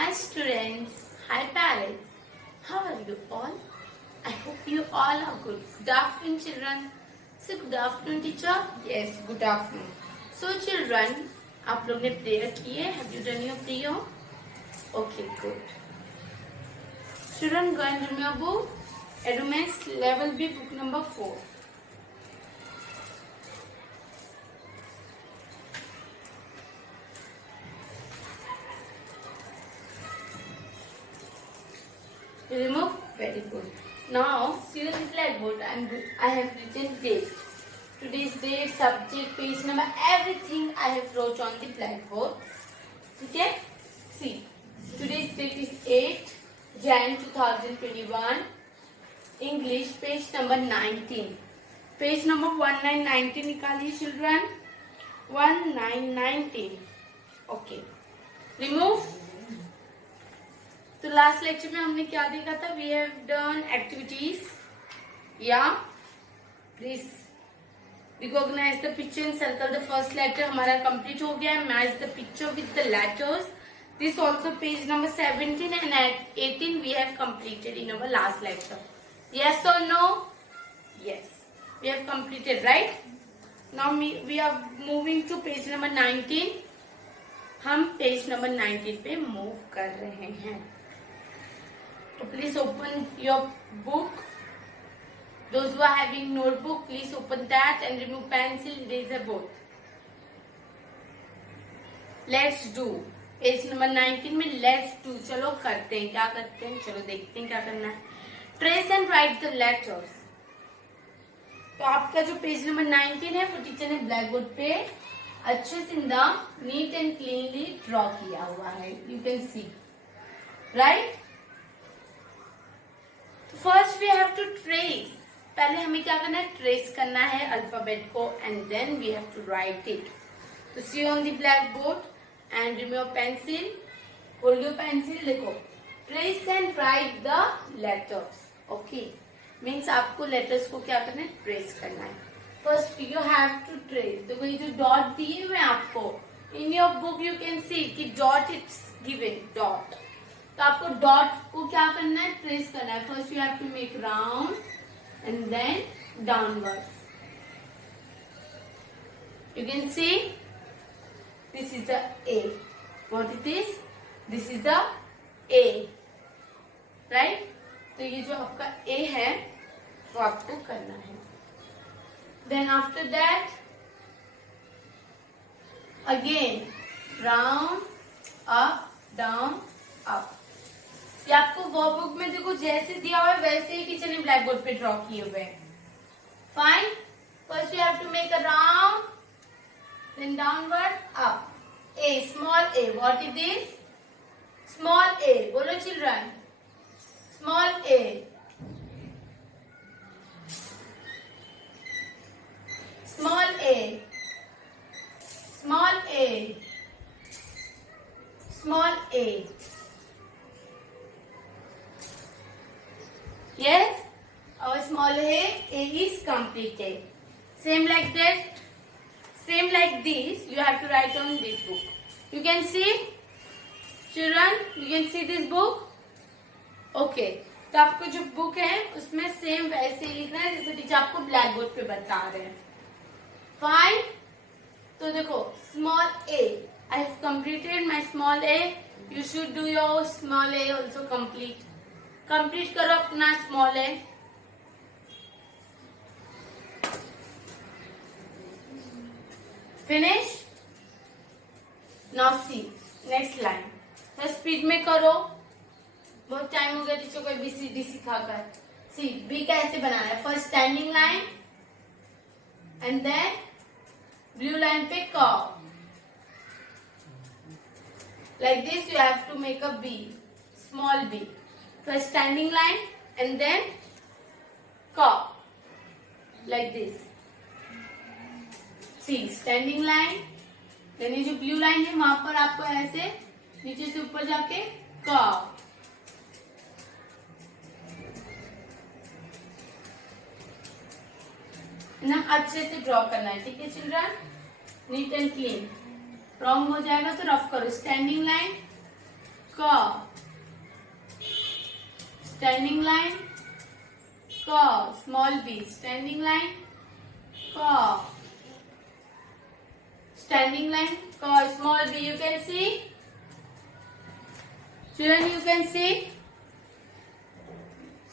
Hi students, hi parents. How are you all? I hope you all are good. Good afternoon children. So good afternoon teacher. Yes, good afternoon. So children, आप लोग ने प्रेयर की है? Have you done your prayer? Okay, good. Children, go and read your book. Edumax Level B, book number 4. Remove. Very good. Now, see on the blackboard. I have written date. Today's date, subject, page number, everything I have wrote on the blackboard. Okay? See, today's date is 8 Jan 2021. English, page number 19. Page number 1990 निकालिए children. 1919. Okay. Remove. तो last lecture में हमने क्या देखा था? We have done activities. या please recognise the picture and circle the first letter. हमारा complete हो गया. Match the picture with the letters. This also page number 17 and 18 we have completed in our last lecture. Yes और no? Yes, we have completed, right? Now we are moving to page number 19. हम page number 19 पे मूव कर रहे हैं. So please open your book. Those who are having notebook, please open that and remove pencil, eraser both. Let's do. Page number 19 में let's do. चलो करते हैं. क्या करते हैं? चलो देखते हैं क्या करना है. Trace and write the letters. तो आपका जो पेज नंबर 19 है वो टीचर ने ब्लैक बोर्ड पे अच्छे से नीट एंड क्लीनली ड्रॉ किया हुआ है. You can see, right? First we have to trace. पहले हमें क्या करना है? ट्रेस करना है अल्फाबेट को and then we have to write it. तो see on the black board and remove pencil. Hold your pencil. देखो, trace and write the letters. Okay, means आपको लेटर्स को क्या करना है? ट्रेस करना है. First you have to trace. देखो ये जो डॉट दिए हुए आपको in your book you can see कि डॉट इट्स गिवन. डॉट. तो आपको डॉट को क्या करना है? ट्रेस करना है. First you have to make round and then downward. You can see this is a A. What it is? This is a A, right? तो ये जो आपका ए है वो आपको करना है. Then after that again round up down up. ये आपको वो बुक में देखो जैसे दिया हुआ है वैसे ही टीचर ने ब्लैक बोर्ड पे ड्रॉ किए हुए हैं. Fine. First you have to make a round then downward up. A, small A. What it is? Small A. बोलो children. Small A. Small A. Small A. Small A. Yes, our small a is completed. Same like that, same like this. You have to write on this book. You can see, children. You can see this book. Okay. तो आपको जो बुक है उसमें सेम वैसे ही लिखना है जैसे टीचर आपको ब्लैक बोर्ड पे बता रहे हैं. फाइन. तो देखो small A. I have completed my small A. You should do your small A also complete. Complete करो अपना small A. Finish. Now see next line. तो स्पीड में करो. बहुत टाइम हो गया टीचर को ABCD सिखाकर. सी बी कैसे बनाना है? First standing line and then blue line पे curve. Like this you have to make a B. Small B. First standing line and then curve like this. See, standing line. Then ये जो blue line है वहां पर आपको ऐसे नीचे से ऊपर जाके curve. ना अच्छे से ड्रॉ करना है. ठीक है children? Neat and clean. Wrong हो जाएगा तो रफ करो. स्टैंडिंग लाइन क, standing line, क, small b, standing line, क, standing line, क, small b. You can see, children, you can see,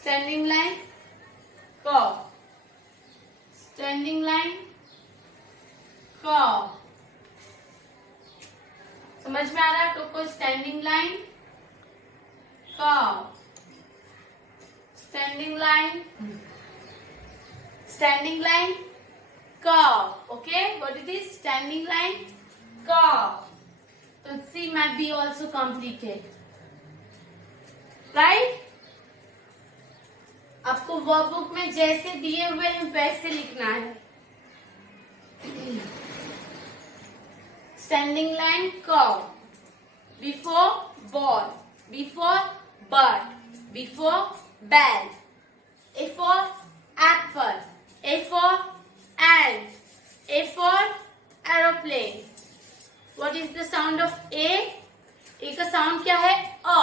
standing line, क, standing line, क. समझ में आ रहा है? तो स्टैंडिंग लाइन, क, standing line, standing line, curve. Okay, what it is? Standing line, curve. So C might be also completed, right? आपको वर्कबुक में जैसे दिए हुए हैं वैसे लिखना है. Standing line, curve. Before ball, before bird, before bell. A for apple, A for ant, A for aeroplane. What is the sound of A? A का sound क्या है? A.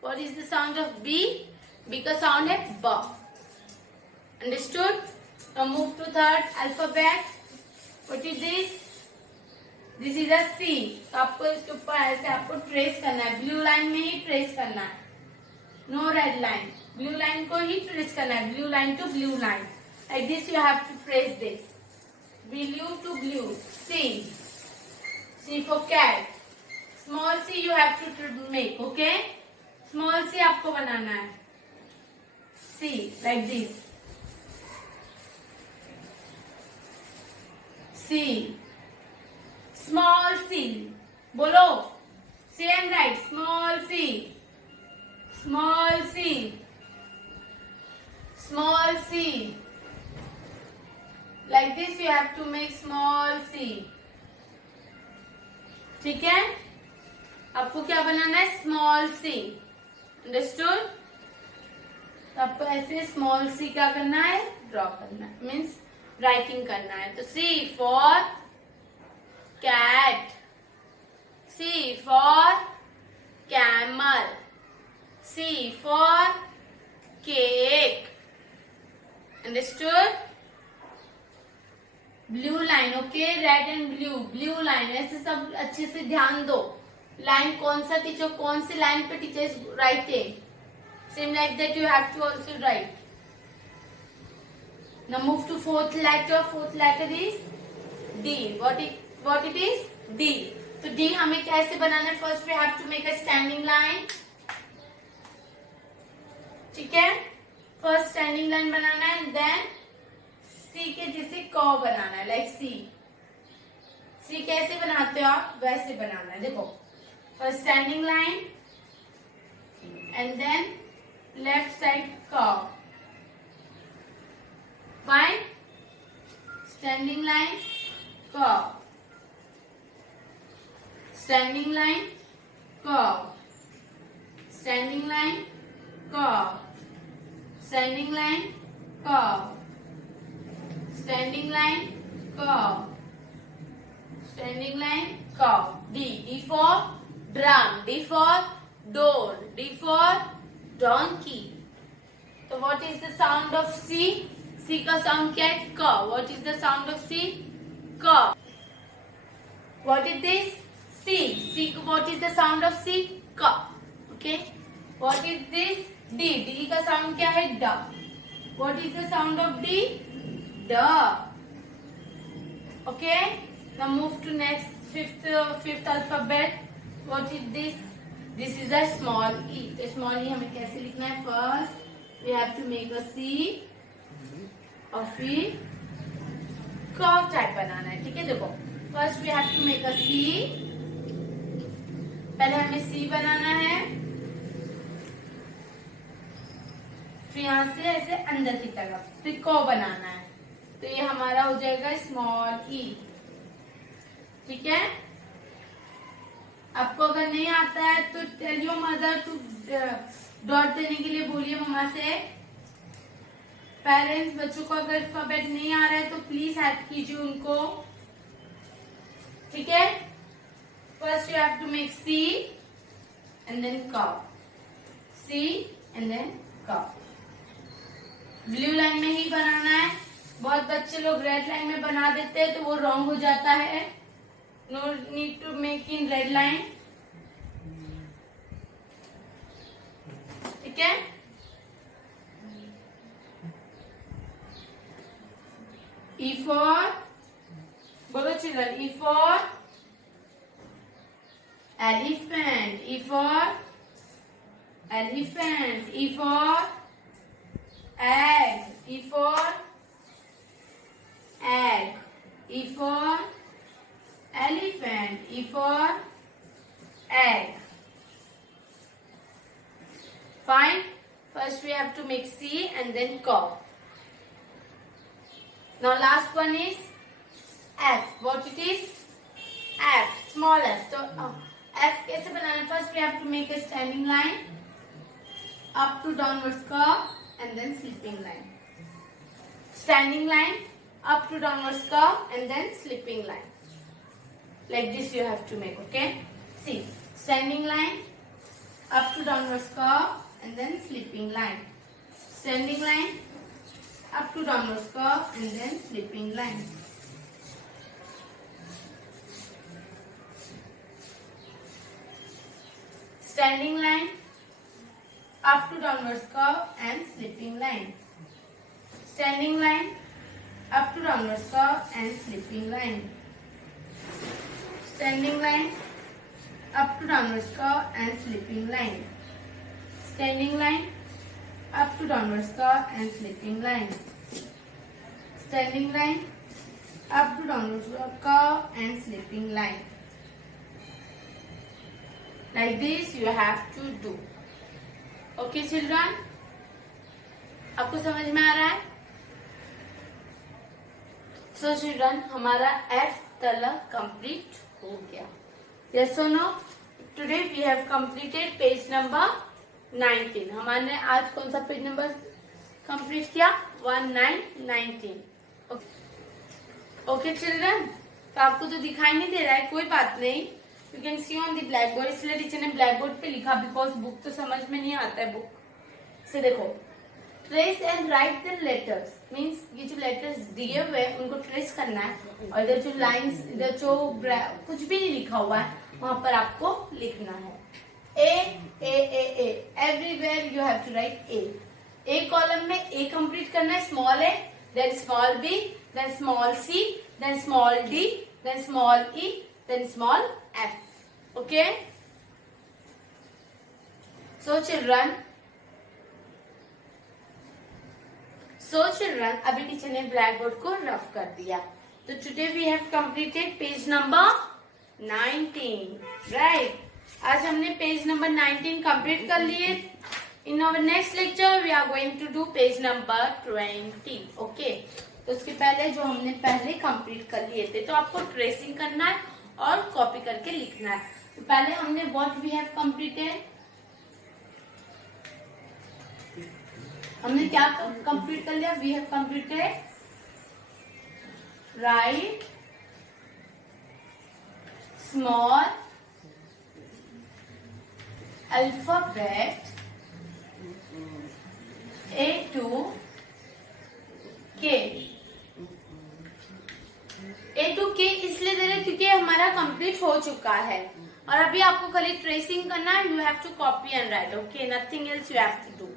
What is the sound of B? B का sound है B. Understood? Now move to third alphabet. What is this? This is a C. तो आपको इसके ऊपर ऐसे आपको ट्रेस करना है. ब्लू लाइन में ही ट्रेस करना है. No red line. Blue line को ही ट्रेस करना है. Blue line to blue line. Like this you have to trace this. Blue to blue. C. C for cat. Small c you have to make. Okay? Small c आपको बनाना है. C like this. C. Small c. बोलो. Say and write. Small c. Small c. Small c. Like this you have to make small c. ठीक है? आपको क्या बनाना है? Small c. Understood? तो आपको ऐसे small c क्या करना है? ड्रॉ करना है. Means writing करना है. तो C for cat. C for camel. C for cake. Understood? Blue line. Okay, red and blue. Blue line. ऐसे सब अच्छे से ध्यान दो. लाइन कौन सा टीचर कौन सी लाइन पे teachers writing. Same like that you have to also write. Now move to fourth letter. Fourth letter is D. What it is? D. तो D हमें कैसे बनाना है? First we have to make a standing line. ठीक है? First standing line बनाना है. Then C के जैसे कर्व बनाना है. Like C. C कैसे बनाते हो आप? वैसे बनाना है. देखो, first standing line and then left side curve. Fine. Standing line, curve. Standing line, curve. Standing line, curve. Standing line, curve. Standing line, curve. Standing line, curve. D. D for drum. D for door. D for donkey. So what is the sound of C? C का sound क्या है? K. What is the sound of C? K. What is this? C. C. What is the sound of C? K. Okay. What is this? D. D का sound क्या है? D. What is the sound of D? D. Okay. Now move to next fifth alphabet. What is this? This is a small e. तो small e हमें कैसे लिखना है? First we have to make a C और फिर curve type बनाना है. ठीक है? देखो, first we have to make a C. पहले हमें C बनाना है. फिर यहाँ से ऐसे अंदर की तरफ फिर कर्व बनाना है. तो ये हमारा हो जाएगा स्मॉल ई. ठीक है? आपको अगर नहीं आता है तो tell your mother to dot देने के लिए बोलिए मम्मा से. पेरेंट्स बच्चों को अगर अल्फाबेट नहीं आ रहा है तो प्लीज हेल्प कीजिए उनको. ठीक है? First you have to make C and then cow. C and then cow. Blue line में ही बनाना है. बहुत बच्चे लोग रेड लाइन में बना देते हैं तो वो रॉन्ग हो जाता है. No need to make in red line. ठीक है. E for, बोलो children. E for elephant. E for elephant. E for egg. E for egg. E for elephant. E for egg. Fine. First we have to make C and then cow. Now last one is F. What it is? F. Small f. So F कैसे बनाना? First we have to make a standing line, up to downwards curve, and then slipping line. Standing line, up to downwards curve, and then slipping line. Like this you have to make. Okay. See, standing line, up to downwards curve, and then slipping line. Standing line, up to downwards curve, and then slipping line. Standing line, up to downwards curve, and slipping line. Standing line, up to downwards curve, and slipping line. Standing line, up to downwards curve, and slipping line. Standing line, up to downwards curve, and slipping line. Standing line, up to downwards curve, and slipping line. Like this you have to do. Okay children, आपको समझ में आ रहा है? So children, हमारा F तलक complete हो गया. Yes or no? Today we have completed page number 19. हमारे आज कौन सा पेज नंबर कंप्लीट किया? 1919. ओके चिल्ड्रन, तो आपको तो दिखाई नहीं दे रहा है, कोई बात नहीं. You can C on the black board. इसलिए टीचर ने ब्लैक बोर्ड पे लिखा बिकॉज बुक तो समझ में नहीं आता है. बुक से देखो, trace and write the letters means ये जो लेटर्स दिए हुए हैं उनको ट्रेस करना है. और इधर जो लाइंस, इधर जो कुछ भी नहीं लिखा हुआ है वहां पर आपको लिखना है. A. Everywhere you have to write A. A column में A कंप्लीट करना है. Small A, then small B, then small C, then small D, then small E, then small F. Okay? So children, अभी teacher ने black board को rough कर दिया. तो today we have completed page number 19. Right, आज हमने page number 19 complete कर लिए. In our next lecture we are going to do page number 20. Okay, तो उसके पहले जो हमने पहले कंप्लीट कर लिए थे, तो आपको ट्रेसिंग करना है और कॉपी करके लिखना है. तो पहले हमने व्हाट वी हैव कंप्लीटेड, हमने क्या कंप्लीट कर लिया? We have completed write small alphabet A to K. A to K इसलिए दे रहे क्योंकि हमारा कंप्लीट हो चुका है और अभी आपको खाली ट्रेसिंग करना है. You have to copy and write. Okay, nothing else you have to do.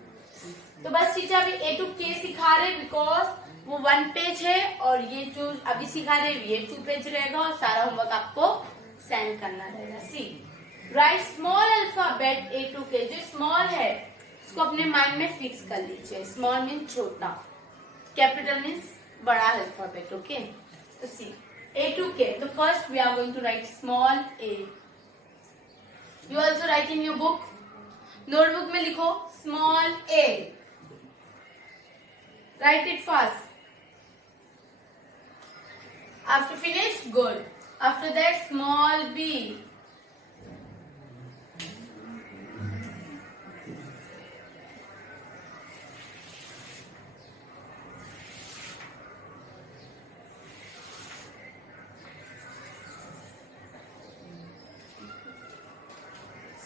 तो बस टीचर अभी A to K सिखा रहे बिकॉज वो 1 पेज है और ये जो अभी सिखा रहे ये 2 पेज रहेगा और सारा होमवर्क आपको सेंड करना रहेगा. See, write small alphabet A to K. जो स्मॉल है उसको अपने माइंड में फिक्स कर लीजिए. स्मॉल मीन छोटा, कैपिटल मीन्स बड़ा अल्फाबेट. ओके, तो सी A to K. तो first we are going to write small A. You also write in your book. Notebook में लिखो small A. Write it fast. After finish, good. After that small B.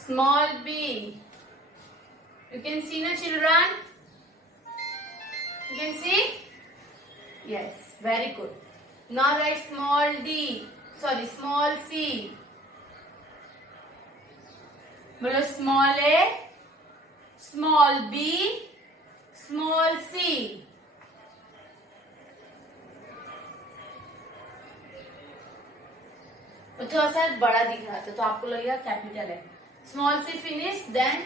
small b. You can see na children? You can see? Yes, very good. Now write small d. Sorry, small c. बोलो small a, small b, small c. तो थोड़ा सा बड़ा दिख रहा था तो आपको लगेगा कैपिटल है. Small C finish, then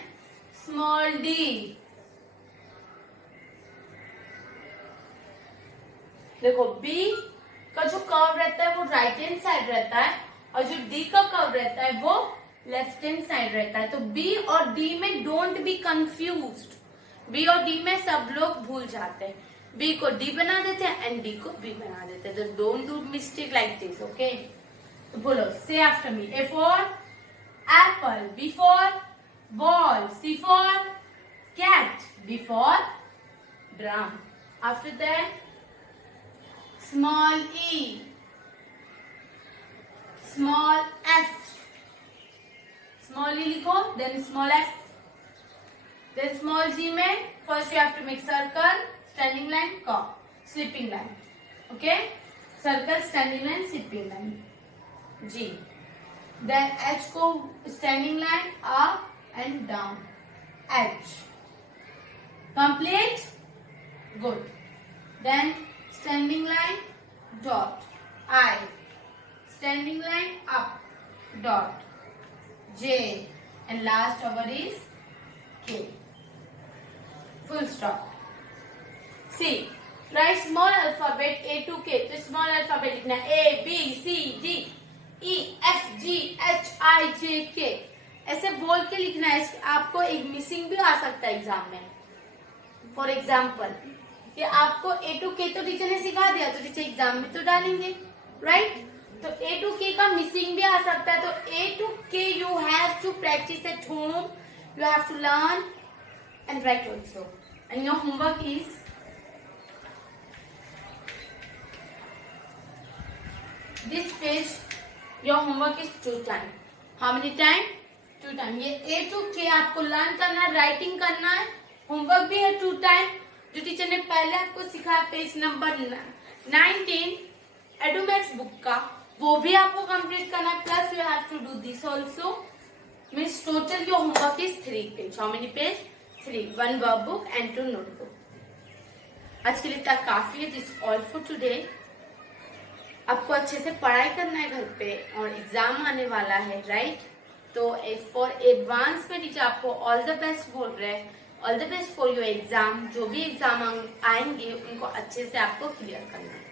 small D. देखो बी का जो कर्व रहता है वो राइट हैंड साइड रहता है और जो डी का कर्व रहता है वो लेफ्ट हैंड साइड रहता है. तो बी और डी में डोंट बी कंफ्यूज्ड. बी और डी में सब लोग भूल जाते हैं. बी को डी बना देते हैं एंड डी को बी बना देते हैं. तो don't do mistake like this. Okay, तो बोलो say after me. A for apple, B for ball, C for cat, D for drum. After that small e, small f. Small e लिखो, then small f, then small g में first you have to make circle, standing line, curve, slipping line. Okay, circle, standing line, slipping line. G. Then h को standing line up and down. H. Complete. Good. Then standing line, dot. I. Standing line up, dot. J. And last over is K. Full stop. See, write small alphabet A to K. तो small alphabet लिखना A, B, C, D, E, F, G, H, I, J, K. ऐसे बोल के लिखना है. आपको एक मिसिंग भी आ सकता है एग्जाम में. फॉर एग्जाम्पल कि आपको ए टू के तो टीचर ने सिखा दिया तो टीचर एग्जाम में तो डालेंगे, राइट? तो ए टू के का मिसिंग भी आ सकता है. तो A to K you have to practise at home. You have to learn and write also. And your homework is this page. Your homework is 2 time. How many time? 2 time. ये A to के आपको लर्न करना है, राइटिंग करना है. होमवर्क भी है 2 टाइम जो टीचर ने पहले आपको सिखाया पेज नंबर 19 एडुमैक्स बुक का, वो भी आपको कंप्लीट करना है. Plus you have to do this also. Means total your homework is 3 page. How many page? 3. 1 workbook and 2 notebook. आज के लिए इतना काफी है. This all for today. आपको अच्छे से पढ़ाई करना है घर पे और एग्जाम आने वाला है, राइट? तो फॉर एडवांस में टीचर आपको ऑल द बेस्ट बोल रहे हैं. All the best for your exam. जो भी एग्जाम आएंगे उनको अच्छे से आपको क्लियर करना है.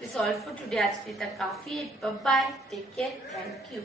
This all for today. आज के लिए तक काफी है. Bye bye, take care, thank you.